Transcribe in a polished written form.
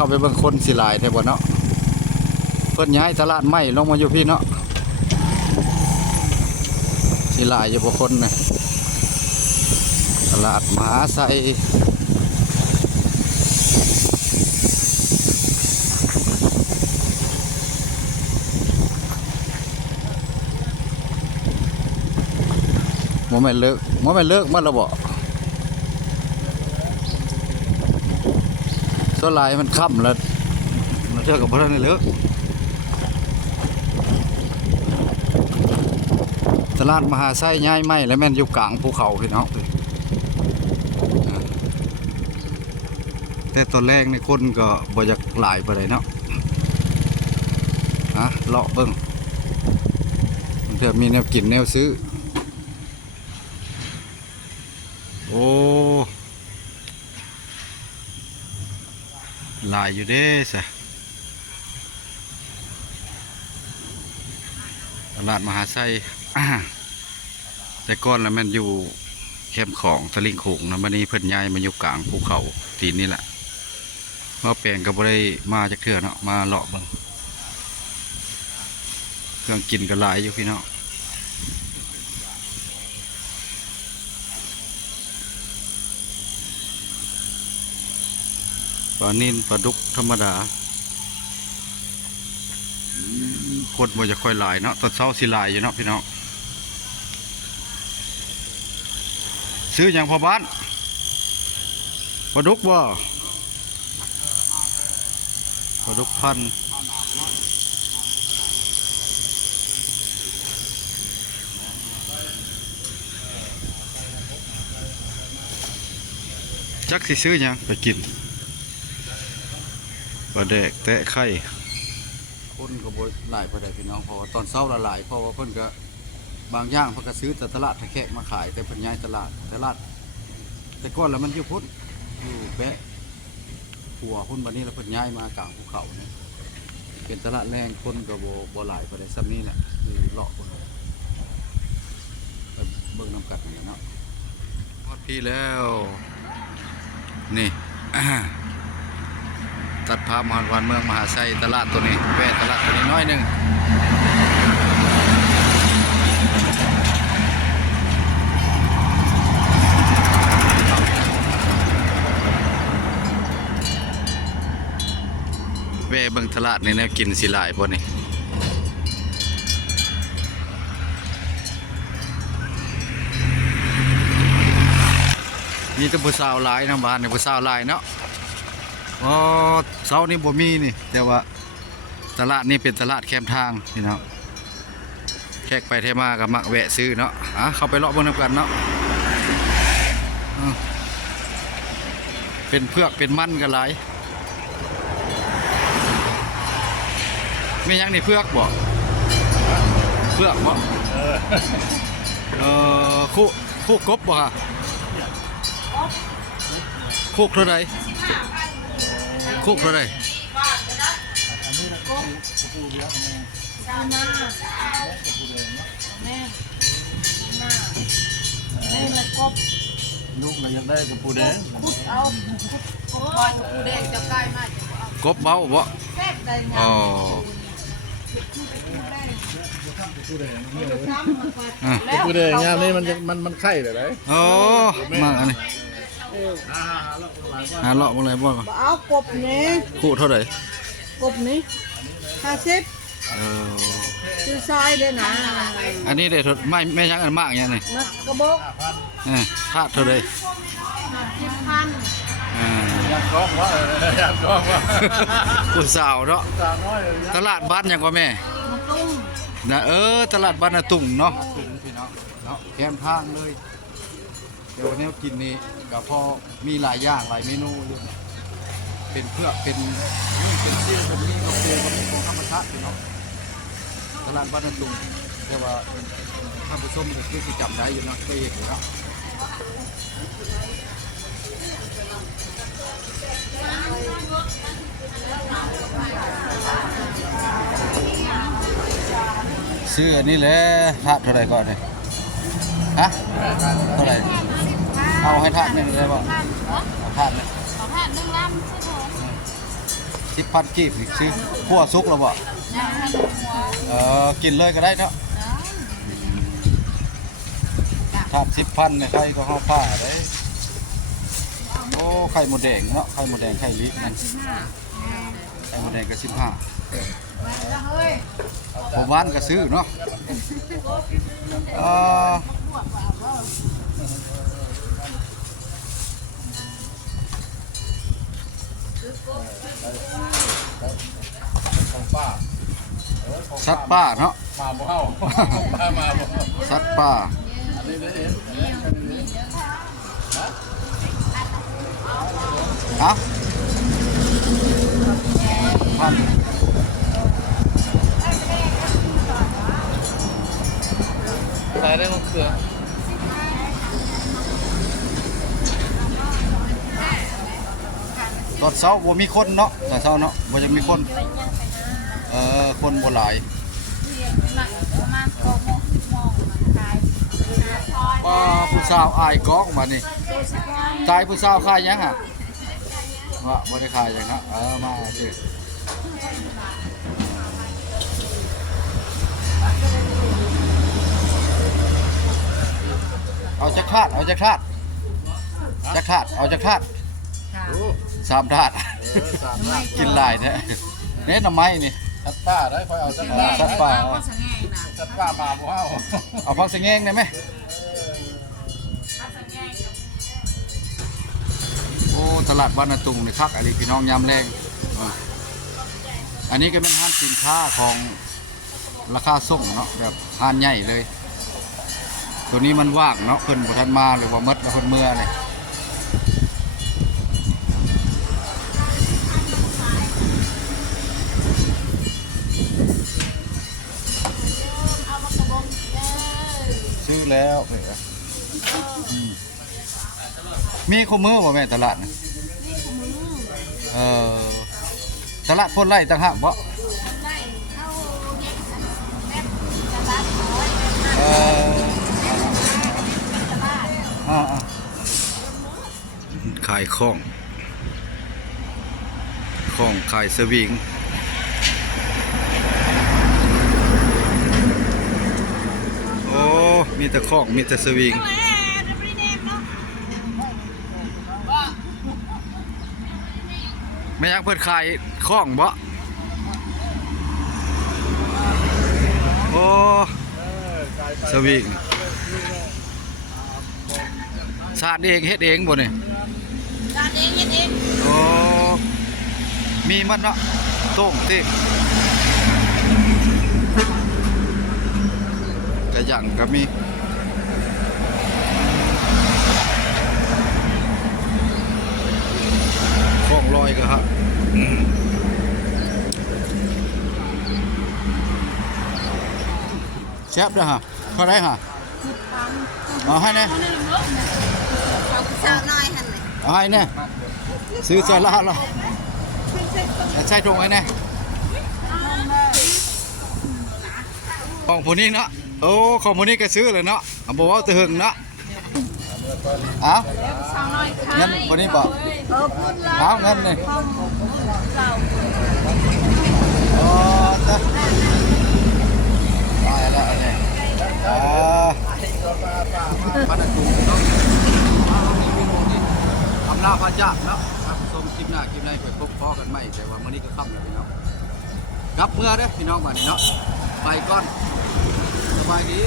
เข้าไปเบิ่งคนสิหลายแท้บ่เนาะเพิ่นย้ายตลาดใหม่ลงมาอยู่พี่เนาะสิหลายอยู่บ่คนนะตลาดมหาไซโมเมนต์เลิกมันแล้วบ่ส่วนหลายมันค่ำแล้วมันเชื่อกับพระนั่นเลิกตลาดมหาไซย้ายไม่แล้วแม่นอยู่กลางภูเขาพี่น้องแต่ตอนแรกนี่คนก็บ่อยากหลายไปเลยเนาะเลาะเบิ่งมันจะมีแนวกินแนวซื้อโอ้หลายอยู่เด้สะตลาดมหาไซแต่ก่อนแล้วมันอยู่แคมป์ของตะลิงโขงนะวันนี้เพิ่นย้ายมาอยู่กลางภูเขาตีนนี่แหละมาแปลงก็บ่ได้มาจากเถื่อเนาะมาเลาะเบิ่งเครื่องกินก็หลายอยู่พี่เนาะปลานิ่นปลาดุกธรรมดาคนบ่จะค่อยหลายเนาะตอนเช้าสิหลายอยู่เนาะพี่น้องซื้ออย่างพอบ้านปลาดุกบ่ปลาดุกพันจักสิซื้ออย่างไปกินปลาแดกแตะไข่คนก็บ่หลายพอได้พี่น้องเพราะว่าตอนเช้าละหลายเพราะว่าเพิ่นก็บางอย่างเพิ่นก็ซื้อแต่ตลาดแขกมาขายแต่เพิ่นย้ายตลาดแต่ก่อนแล้วมันอยู่พุ่นอยู่แปะหัวพุ่นบัดนี้แล้วเพิ่นย้ายมากลางภูเขาเนี่ยเป็นตลาดแรงคนก็บ่หลายพอได้ซ้ำนี้แหละคือเลาะพุ่นไปเบิ่งน้ำกัดนี่เนาะฮอดพี่แล้วนี่ตัดภาพมหาวันเมืองมหาไซตลาดตัวนี้แวะตลาดตัวนี้น้อยหนึ่งแวะเบิ่งตลาดนี่แนวกินสิหลายพวกนี้นี่จะผู้สาวหลายทางบ้านนี่ผู้สาวหลายเนาะอ๋อเสานี่บ่มีนี่แต่ว่าตลาดนี่เป็นตลาดแคมทางพี่น้องแขกไปเทมากับมักแวะซื้อเนาะเข้าไปเลาะเบิ่งนำกันเนาะเป็นเผือกเป็นมันกันหลายไม่ยังนี่เผือกบ่คู่กบบ่ฮะคู่เท่าไหร่คุกเท่าไรลูกเราอยากได้กับปูแดงเอาปูแดงจะใกล้มากกบเบาบ่อ๋อปูแดงงามนี่มันไข่เลยไหมอ๋อมาอันนี้เลาะอะไรบ่เอากบนี้คู่เท่าไหร่กบนี้50ซื้อซอยเด้นะอันนี้ได้ไม่ช่างอันมากอย่างนี้กระบอกคาดเท่าไหร่อยากก้องวะผู้สาวเนาะตลาดบ้านยังกว่าแม่นะตลาดบ้านนาตุ่งเนาะพี่น้องเนาะแคมทางเลยเดี๋ยวแนวกินนี่ก็พอมีหลายอย่างหลายเมนูเลยเป็นเผือกเป็นซีอิ๊วเป็นนี่ก็เป็นของธรรมชาติเนาะตลาดบ้านนาตุ่งแต่ว่าท่านผู้ชมก็คือจำได้อยู่เนาะเคยเห็นอยู่เนาะซื้ออันนี้แหละถาดเท่าไหร่ก่อนเลยฮะเท่าไหร่เอาให้ถาดหนึ่งเลยบ่เอาถาดเลย1 ลำ 30,000กีบนี่ซื้อคั่วสุกแล้วบ่กินเลยก็ได้เนาะ30,000เนี่ยไข่ก็ห่อผ้าเด้โอ้ไข่หมดแดงเนาะไข่หมดแดงไข่ลิมันไข่หมดแดงก็15ผมว่านก็ซื้อเนาะสัตว์ป่าเนาะ มาบ่เฮามาบ่ สัตว์ป่าเอาพันขายได้มะเขือ ตอนเช้าบ่มีคนเนาะตอนเช้าเนาะบ่จะมีคนคนบ่หลายป้าผู้สาวอายกอกมานี่ตายผู้สาวขายยังฮะว่าบ่ได้ขายยังนะมาสิเอาจะคาดเอาจะคาดจะคาดเอาจะคาด3 ถาดกินหลายแท้เน้นหน่อไม้นี่ สัตว์ป่าได้ค่อยเอาสัตว์ป่า สัตว์ป่า สัตว์ป่ามาบ่เฮา เอาพักสังแงงได้ไหมโอ้ตลาดบ้านนาตุงนี่คักอันนี้พี่น้องยามแรงอันนี้ก็เป็นห้างสินค้าของราคาส่งเนาะแบบห้างใหญ่เลยตัวนี้มันว่างเนาะเพิ่นบ่ทันมาหรือว่ามัดเพิ่นเมื่อเลยซื้อแล้วมีคู่มือบ่แม่ตลาดนะตลาดพ่นไร่ต่างหากบ่ขายของขายสวิงโอ้มีแต่ของมีแต่สวิงไม่อยากเปิดขายของบ่โอ้สวิงสาดเองเฮ็ดเองบ่นี่สาดเองเฮ็ดเองโอ้มีมันเนาะต้มติกระยังก็มีของลอยก็ครับแซ่บด้วยฮะเท่าไรฮะเอาให้แน่เอาให้แน่ซื้อใส่ละหรอใส่ตรงไว้แน่ของผู้นี้เนาะโอ้ของผู้นี้ก็ซื้อเลยเนาะบอกว่าตะหึงเนาะเอาเงินวันนี้บอกเอาเงินนี่โอ้ตะได้แล้วเนี่ยบ้านตุ้งเนาะทำหน้าพระเจ้าเนาะส้มคลิปหน้าคลิปในไปพบพ่อกันไหมแต่ว่ามื้อนี้ก็ค่ำแล้วพี่น้องกลับเมื่อเด้อพี่น้องบ้านนี้เนาะไปก่อนสบายดี